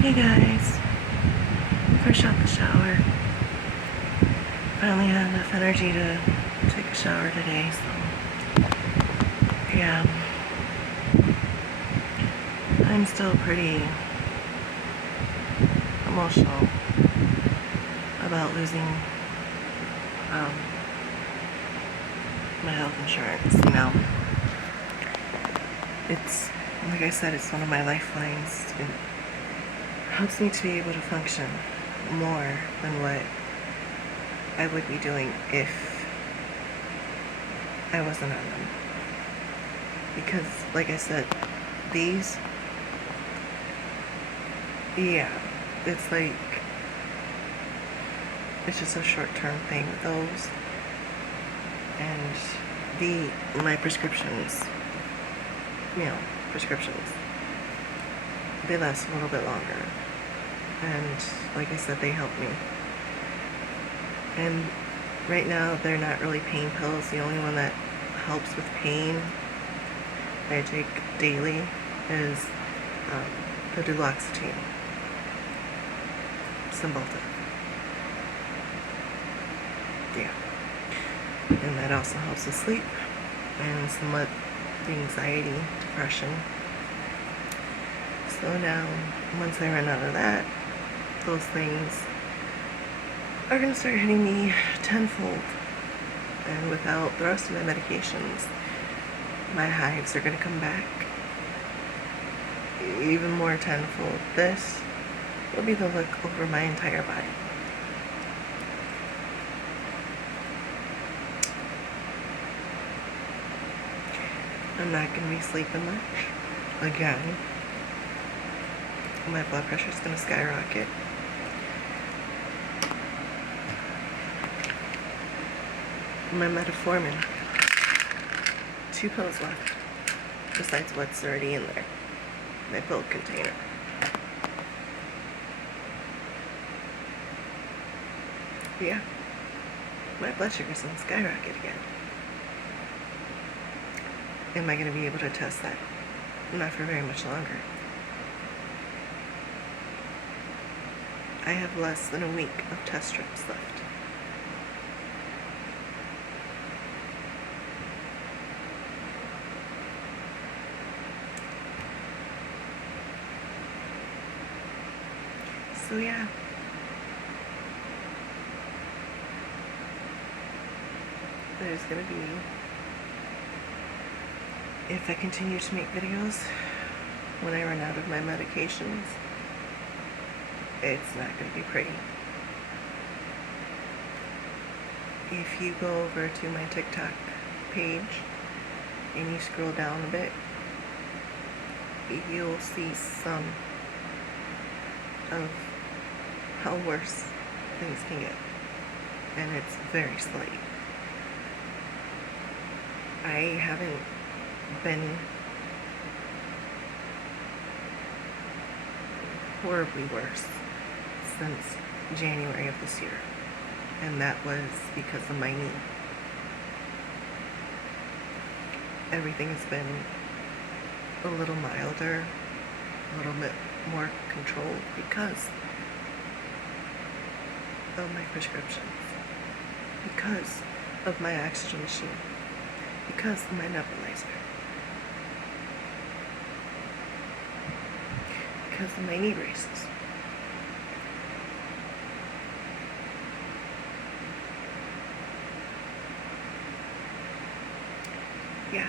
Hey guys, fresh out the shower. Finally had enough energy to take a shower today, so yeah. I'm still pretty emotional about losing my health insurance, you know. It's, like I said, it's one of my lifelines. It helps me to be able to function more than what I would be doing if I wasn't on them. Because, like I said, these, yeah, it's like, it's just a short-term thing with those. And my prescriptions, prescriptions, they last a little bit longer. And like I said, they help me. And right now, they're not really pain pills. The only one that helps with pain that I take daily is the duloxetine, Cymbalta. Yeah. And that also helps with sleep and somewhat the anxiety, depression. So now, once I run out of that, those things are going to start hitting me tenfold. And without the rest of my medications, my hives are going to come back even more tenfold. This will be the look over my entire body. I'm not going to be sleeping much. Again, my blood pressure is going to skyrocket. My metformin, 2 pills left, besides what's already in there, my pill container. Yeah, my blood sugar's going to skyrocket again. Am I going to be able to test that? Not for very much longer. I have less than a week of test strips left. So yeah. There's going to be, if I continue to make videos when I run out of my medications, it's not going to be pretty. If you go over to my TikTok page and you scroll down a bit, you'll see some of how worse things can get. And it's very slight. I haven't been horribly worse since January of this year, and that was because of my knee. Everything has been a little milder, a little bit more controlled because of my prescriptions, because of my oxygen machine, because of my nebulizer, because of my knee braces. Yeah.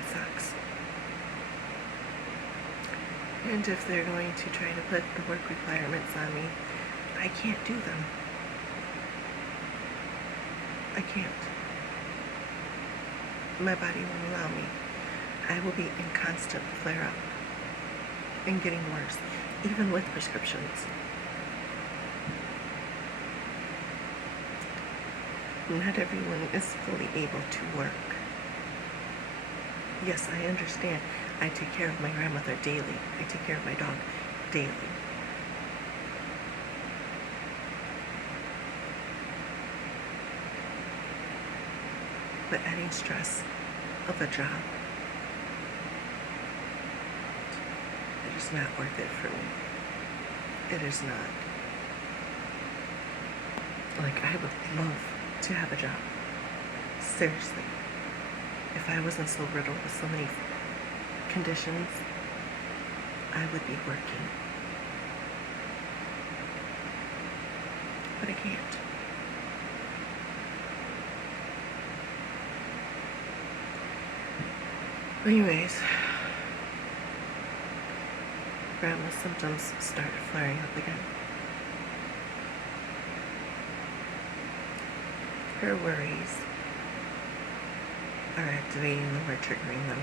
It sucks. And if they're going to try to put the work requirements on me, I can't do them. I can't. My body won't allow me. I will be in constant flare-up and getting worse, even with prescriptions. Not everyone is fully able to work. Yes, I understand. I take care of my grandmother daily. I take care of my dog daily. But adding stress of a job just not worth it for me. It is not. Like, I would love to have a job. Seriously. If I wasn't so riddled with so many conditions, I would be working. But I can't. Anyways, Grandma's symptoms started flaring up again. Her worries are activating them or triggering them.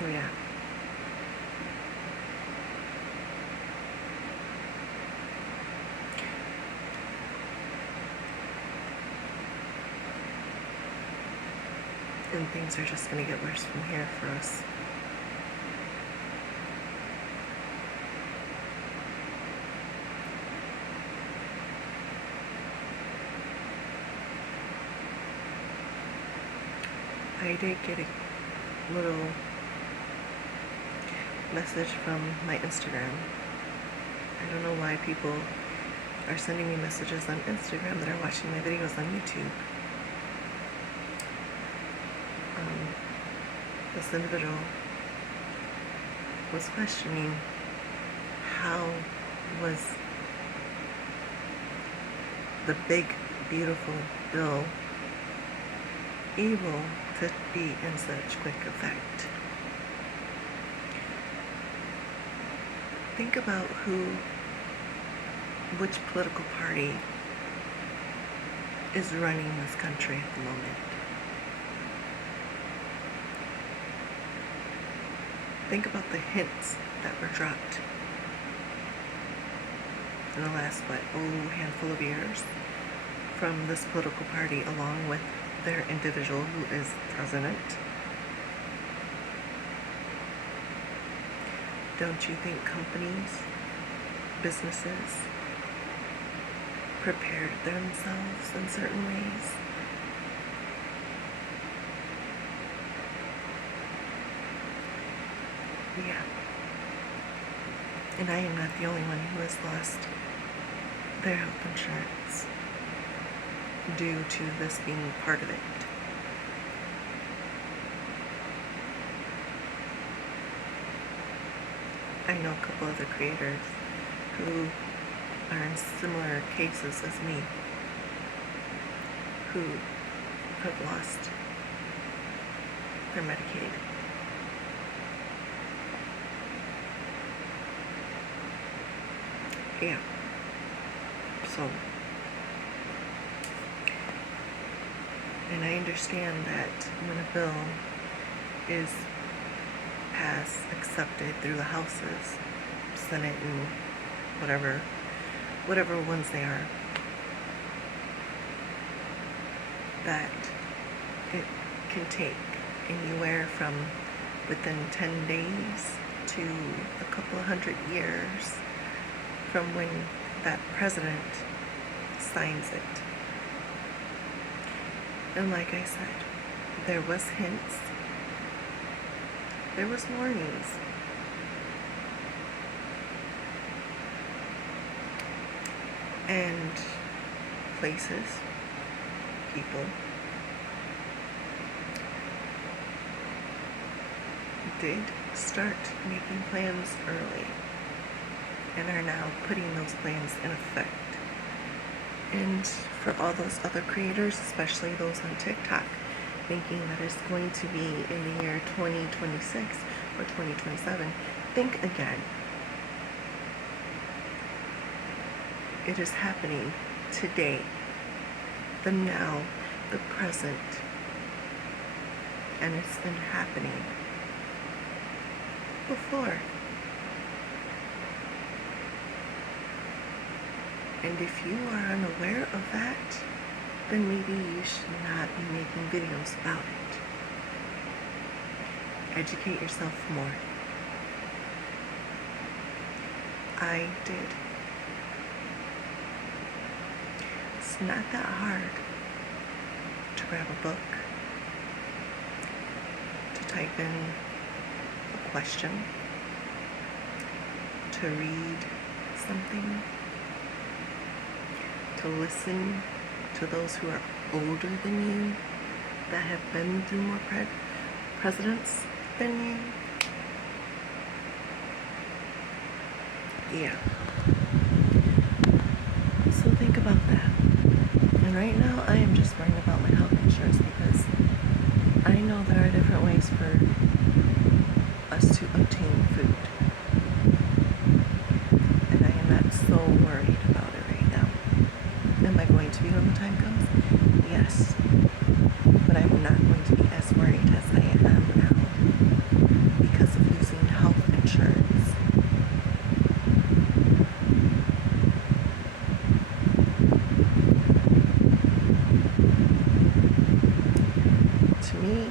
So yeah. And things are just going to get worse from here for us. I did get a little message from my Instagram. I don't know why people are sending me messages on Instagram that are watching my videos on YouTube. This individual was questioning how was the big, beautiful bill able to be in such quick effect. Think about which political party is running this country at the moment. Think about the hints that were dropped in the last, handful of years from this political party, along with their individual who is president. Don't you think companies, businesses prepared themselves in certain ways? Yeah. And I am not the only one who has lost their health insurance due to this being part of it. I know a couple other creators who are in similar cases as me, who have lost their Medicaid. Yeah. So, and I understand that when a bill is passed, accepted through the houses, Senate, and whatever ones they are, that it can take anywhere from within 10 days to a couple of 100 years from when that president signs it. And like I said, there was hints, there was warnings. And places, people did start making plans early and are now putting those plans in effect. And for all those other creators, especially those on TikTok, thinking that it's going to be in the year 2026 or 2027, think again. It is happening today, the now, the present, and it's been happening before. And if you are unaware of that, then maybe you should not be making videos about it. Educate yourself more. I did. It's not that hard to grab a book, to type in a question, to read something, to listen to those who are older than you, that have been through more presidents than you. Yeah. So think about that. And right now I am just worrying about my health insurance because I know there are different ways for us to obtain food. And I am not so worried about it right now. Am I going to be when the time comes? Yes. But I'm not going to be as worried as I am now because of losing health insurance. To me,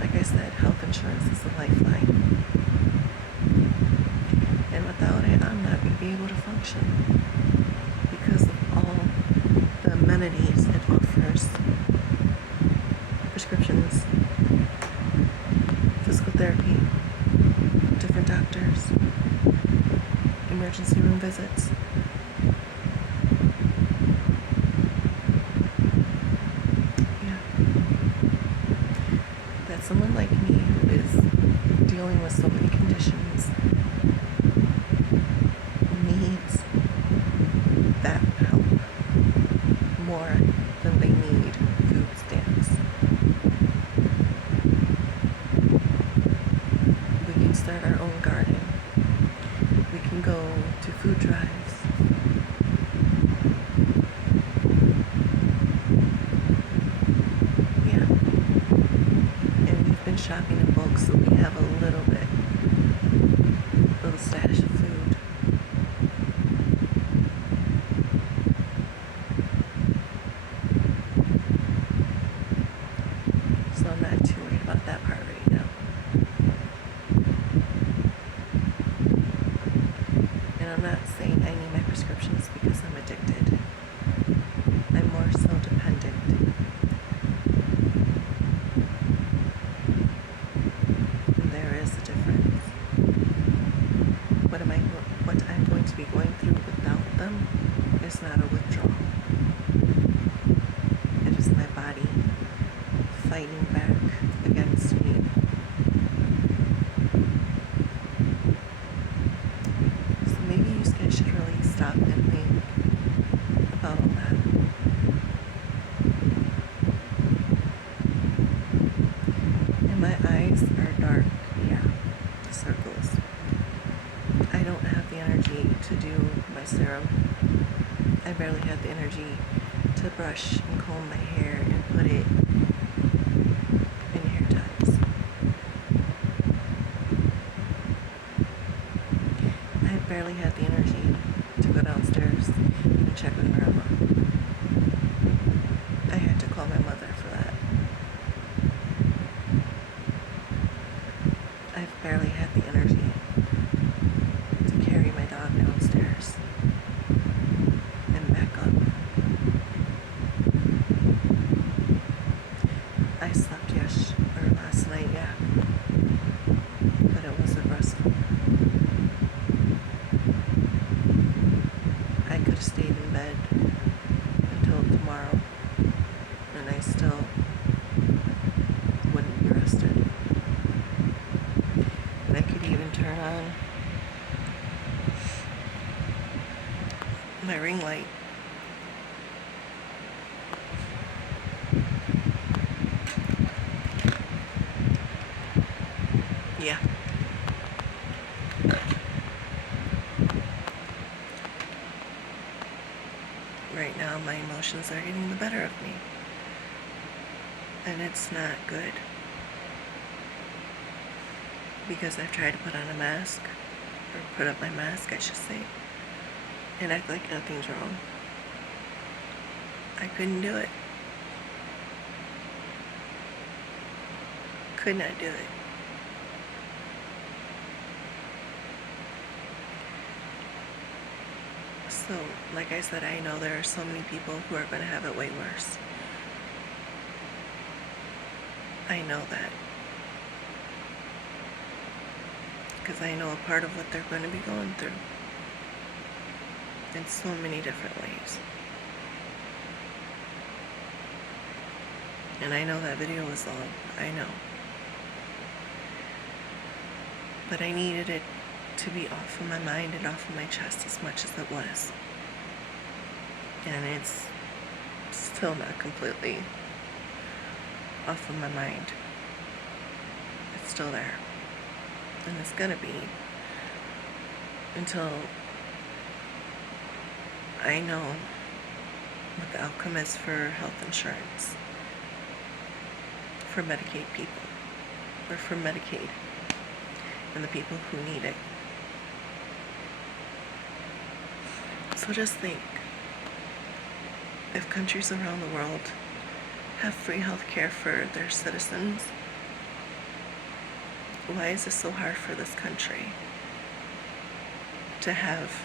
like I said, health insurance is a lifeline. And without it, I'm not going to be able to function because of all the amenities it offers. Prescriptions, physical therapy, different doctors, emergency room visits. Yeah. That someone like me who is dealing with so many conditions needs that help more than they need food stamps. We can start our own garden. We can go to food drives. Yeah. And we've been shopping in bulk, so we have a little stash of food. So I'm not too worried about that part right now. And I'm not saying I need my prescriptions because I'm addicted. I'm more so dependent. And there is a difference. What I'm going to be going through without them is not a withdrawal. It is my body fighting back against me. So maybe you guys should really stop and think about all that. And my eyes are dark, yeah, circles. I don't have the energy to do my serum. I barely have the energy to brush and comb my hair and put it in hair ties. I barely had the energy to go downstairs and check on Grandma. I had to call my mother for that. I've barely had the energy to carry my dog downstairs and back up. I slept last night, yeah, but it wasn't restful. I could have stayed in bed until tomorrow, and I still wouldn't be rested. And I could even turn on my ring light. Yeah. Right now, my emotions are getting the better of me. And it's not good. Because I've tried to put on a mask, or put up my mask, I should say, and act like nothing's wrong. I couldn't do it. Could not do it. So, like I said, I know there are so many people who are going to have it way worse. I know that. Because I know a part of what they're going to be going through in so many different ways. And I know that video was long. I know. But I needed it to be off of my mind and off of my chest as much as it was. And it's still not completely off of my mind. It's still there. And it's gonna be until I know what the outcome is for health insurance for Medicaid people, or for Medicaid and the people who need it. So just think, if countries around the world have free health care for their citizens, why is it so hard for this country to have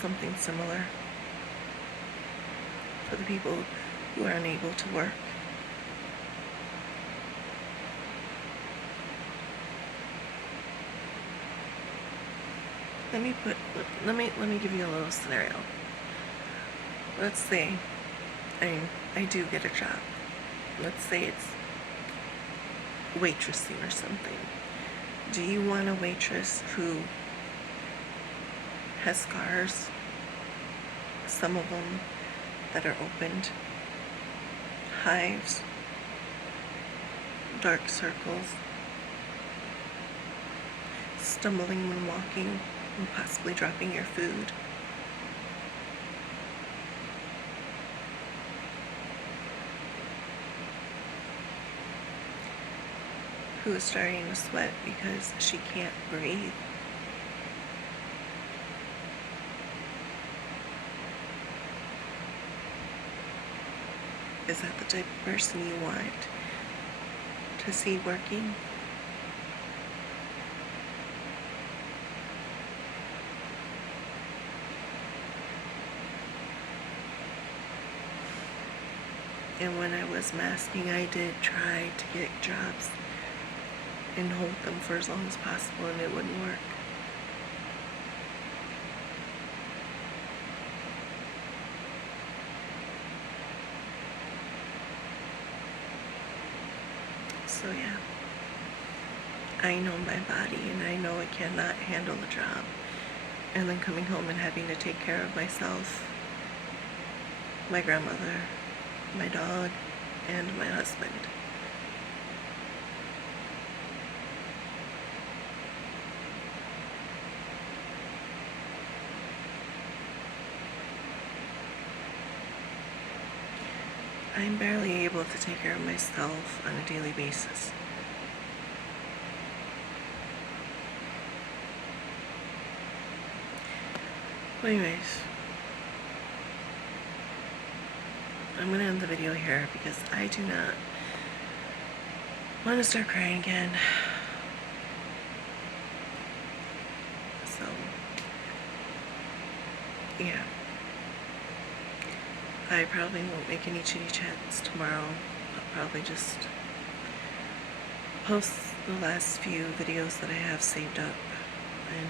something similar for the people who are unable to work? Let me give you a little scenario. Let's say I do get a job. Let's say it's waitressing or something. Do you want a waitress who has scars, some of them that are opened, hives, dark circles, stumbling when walking, and possibly dropping your food? Who is starting to sweat because she can't breathe? Is that the type of person you want to see working? And when I was masking, I did try to get jobs and hold them for as long as possible, and it wouldn't work. So yeah, I know my body, and I know I cannot handle the job, and then coming home and having to take care of myself, my grandmother, my dog, and my husband. I'm barely able to take care of myself on a daily basis. But anyways, I'm going to end the video here because I do not want to start crying again. So, yeah. I probably won't make any chitty chats tomorrow. I'll probably just post the last few videos that I have saved up and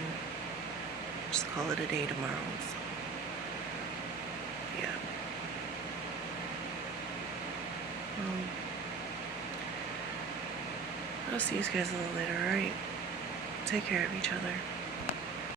just call it a day tomorrow. So, yeah. I'll see you guys a little later, alright? Take care of each other.